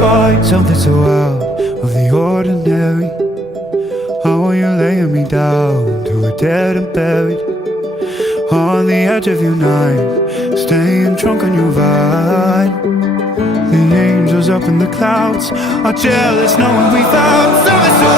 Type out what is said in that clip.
find something so out of the ordinary? How are you laying me down to a dead and buried? On the edge of your night, staying drunk on your vine. The angels up in the clouds are jealous knowing we found something so